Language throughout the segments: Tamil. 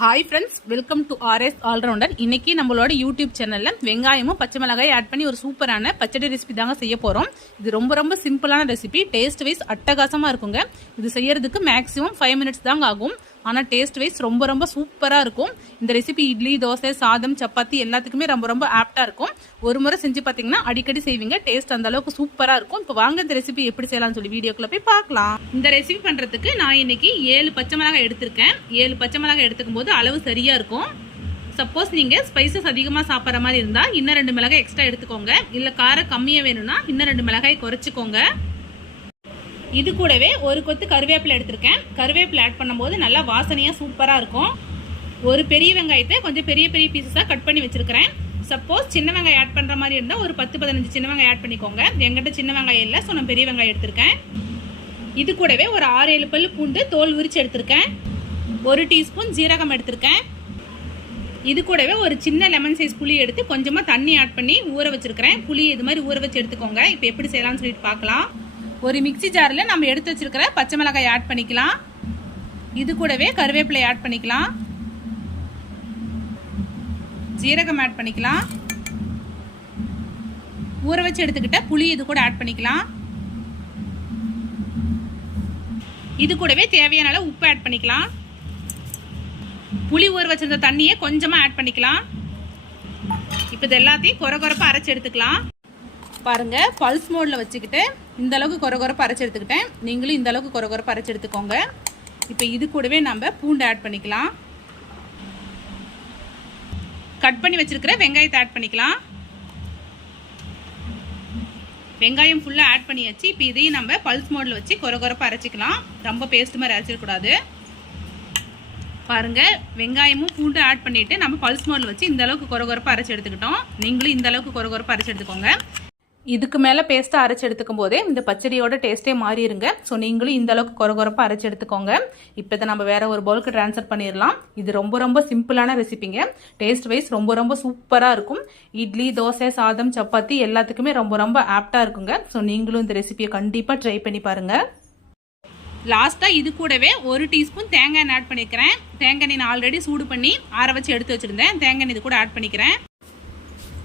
Hi friends welcome to R S allrounder இன்றைக்கி நம்மளோட யூடியூப் சேனலில் வெங்காயமும் பச்சை மிளகாய் ஆட் பண்ணி ஒரு சூப்பரான பச்சடி ரெசிபி தாங்க செய்ய போகிறோம் இது ரொம்ப ரொம்ப சிம்பிளான ரெசிபி டேஸ்ட் வைஸ் அட்டகாசமாக இருக்குங்க. இது செய்யறதுக்கு மேக்ஸிமம் ஃபைவ் மினிட்ஸ் தாங்க ஆகும். ஆனால் டேஸ்ட் வைஸ் ரொம்ப ரொம்ப சூப்பராக இருக்கும். இந்த ரெசிபி இட்லி தோசை சாதம் சப்பாத்தி எல்லாத்துக்குமே ரொம்ப ரொம்ப ஆப்டாக இருக்கும். ஒரு முறை செஞ்சு பார்த்தீங்கன்னா அடிக்கடி செய்வீங்க. டேஸ்ட் அந்த அளவுக்கு சூப்பராக இருக்கும். இப்போ வாங்க இந்த ரெசிபி எப்படி செய்யலாம்னு சொல்லி வீடியோக்குள்ளே போய் பார்க்கலாம் இந்த ரெசிபி பண்ணுறதுக்கு நான் இன்னைக்கு ஏழு பச்சை மிளகாய் எடுத்திருக்கேன். ஏழு பச்சை மிளகாய் எடுத்துக்கும் போது அளவு சரியாக இருக்கும். சப்போஸ் நீங்கள் ஸ்பைசஸ் அதிகமாக சாப்பிட்ற மாதிரி இருந்தால் இன்னும் ரெண்டு மிளகாய் எக்ஸ்ட்ரா எடுத்துக்கோங்க. இல்லை காரம் கம்மியாக வேணும்னா இன்னும் ரெண்டு மிளகாய் குறைச்சிக்கோங்க. இது கூடவே ஒரு கொத்து கருவேப்பிலை எடுத்திருக்கேன். கருவேப்பிலை ஆட் பண்ணும்போது நல்லா வாசனையாக சூப்பராக இருக்கும். ஒரு பெரிய வெங்காயத்தை கொஞ்சம் பெரிய பெரிய பீசஸாக கட் பண்ணி வச்சுருக்கிறேன். சப்போஸ் சின்ன வெங்காயம் ஆட் பண்ணுற மாதிரி இருந்தால் ஒரு பத்து பதினஞ்சு சின்ன வெங்காயம் ஆட் பண்ணிக்கோங்க. எங்கிட்ட சின்ன வெங்காயம் இல்லை ஸோ நான் பெரிய வெங்காயம் எடுத்திருக்கேன். இது கூடவே ஒரு ஆறு ஏழு பல்லு பூண்டு தோல் உரிச்சு எடுத்திருக்கேன். ஒரு டீஸ்பூன் ஜீரகம் எடுத்திருக்கேன். இது கூடவே ஒரு சின்ன லெமன் சைஸ் புளி எடுத்து கொஞ்சமாக தண்ணி ஆட் பண்ணி ஊற வச்சுருக்கிறேன். புளி இது மாதிரி ஊற வச்சு எடுத்துக்கோங்க. இப்போ எப்படி செய்யலாம்னு சொல்லிட்டு பார்க்கலாம். ஒரு மிக்ஸி ஜாரில் நம்ம எடுத்து வச்சிருக்கிற பச்சை மிளகாய் ஆட் பண்ணிக்கலாம். இது கூடவே கருவேப்பிலை ஆட் பண்ணிக்கலாம். ஜீரகம் ஆட் பண்ணிக்கலாம். ஊற வச்சு எடுத்துக்கிட்ட புளி இது கூட ஆட் பண்ணிக்கலாம். இது கூடவே தேவையான அளவு உப்பு ஆட் பண்ணிக்கலாம். புளி ஊற வச்சிருந்த தண்ணியை கொஞ்சமாக ஆட் பண்ணிக்கலாம். இப்போ இது எல்லாத்தையும் குறை குறைப்பாக அரைச்சி எடுத்துக்கலாம். பாருங்க பல்ஸ் மோடில் வச்சுக்கிட்டு இந்த அளவுக்கு குறை குறைப்பா அரைச்சி எடுத்துக்கிட்டேன். நீங்களும் இந்த அளவுக்கு குறை குறைப்பா அரைச்சி எடுத்துக்கோங்க. இப்போ இது கூடவே நம்ம பூண்டு ஆட் பண்ணிக்கலாம். கட் பண்ணி வச்சிருக்கிற வெங்காயத்தை ஆட் பண்ணிக்கலாம். வெங்காயம் ஃபுல்லாக ஆட் பண்ணியாச்சு. இப்போ இதையும் நம்ம பல்ஸ் மோடில் வச்சு குறை குறைப்பா அரைச்சிக்கலாம். ரொம்ப பேஸ்ட் மாதிரி அரைச்சிடக்கூடாது. பாருங்க வெங்காயமும் பூண்டு ஆட் பண்ணிட்டு நம்ம பல்ஸ் மோடில் வச்சு இந்த அளவுக்கு குறை குறைப்பா அரைச்சி எடுத்துக்கிட்டோம். நீங்களும் இந்த அளவுக்கு குறை குறைப்பா அரைச்சி எடுத்துக்கோங்க. இதுக்கு மேலே பேஸ்ட்டாக அரைச்சி எடுத்துக்கும் போதே இந்த பச்சடியோட டேஸ்ட்டே மாறிடுங்க ஸோ நீங்களும் இந்த அளவுக்கு குறை குறைப்பாக அரைச்சி எடுத்துக்கோங்க. இப்போ இதை நம்ம வேற ஒரு பவுலுக்கு ட்ரான்ஸ்ஃபர் பண்ணிடலாம் இது ரொம்ப ரொம்ப சிம்பிளான ரெசிபிங்க டேஸ்ட் வைஸ் ரொம்ப ரொம்ப சூப்பராக இருக்கும். இட்லி தோசை சாதம் சப்பாத்தி எல்லாத்துக்குமே ரொம்ப ரொம்ப ஆப்டாக இருக்குங்க. ஸோ நீங்களும் இந்த ரெசிபியை கண்டிப்பாக ட்ரை பண்ணி பாருங்கள் லாஸ்ட்டாக இது கூடவே ஒரு டீஸ்பூன் தேங்காய் எண்ணெய் ஆட் பண்ணிக்கிறேன். தேங்காய் எண்ணெய் நான் ஆல்ரெடி சூடு பண்ணி ஆற வச்சு எடுத்து வச்சுருந்தேன். தேங்காய் இது கூட ஆட் பண்ணிக்கிறேன்.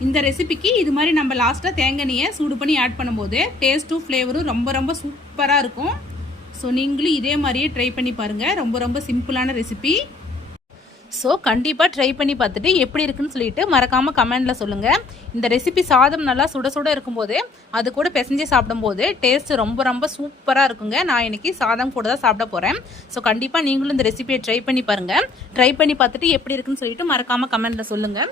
இந்த ரெசிபிக்கு இது மாதிரி நம்ம லாஸ்ட்டாக தேங்காய் சூடு பண்ணி ஆட் பண்ணும்போது டேஸ்ட்டும் ஃப்ளேவரும் ரொம்ப ரொம்ப சூப்பராக இருக்கும். ஸோ நீங்களும் இதே மாதிரியே ட்ரை பண்ணி பாருங்கள் ரொம்ப ரொம்ப சிம்பிளான ரெசிபி ஸோ கண்டிப்பாக ட்ரை பண்ணி பார்த்துட்டு எப்படி இருக்குன்னு சொல்லிட்டு மறக்காமல் கமெண்டில் சொல்லுங்கள் இந்த ரெசிபி சாதம் நல்லா சுட சுட இருக்கும்போது அது கூட பிசைஞ்சு சாப்பிடும்போது டேஸ்ட் ரொம்ப ரொம்ப சூப்பராக இருக்குங்க. நான் இன்றைக்கி சாதம் கூட தான் சாப்பிட போகிறேன் ஸோ கண்டிப்பாக நீங்களும் இந்த ரெசிபியை ட்ரை பண்ணி பாருங்கள் ட்ரை பண்ணி பார்த்துட்டு எப்படி இருக்குன்னு சொல்லிட்டு மறக்காமல் கமெண்டில் சொல்லுங்கள்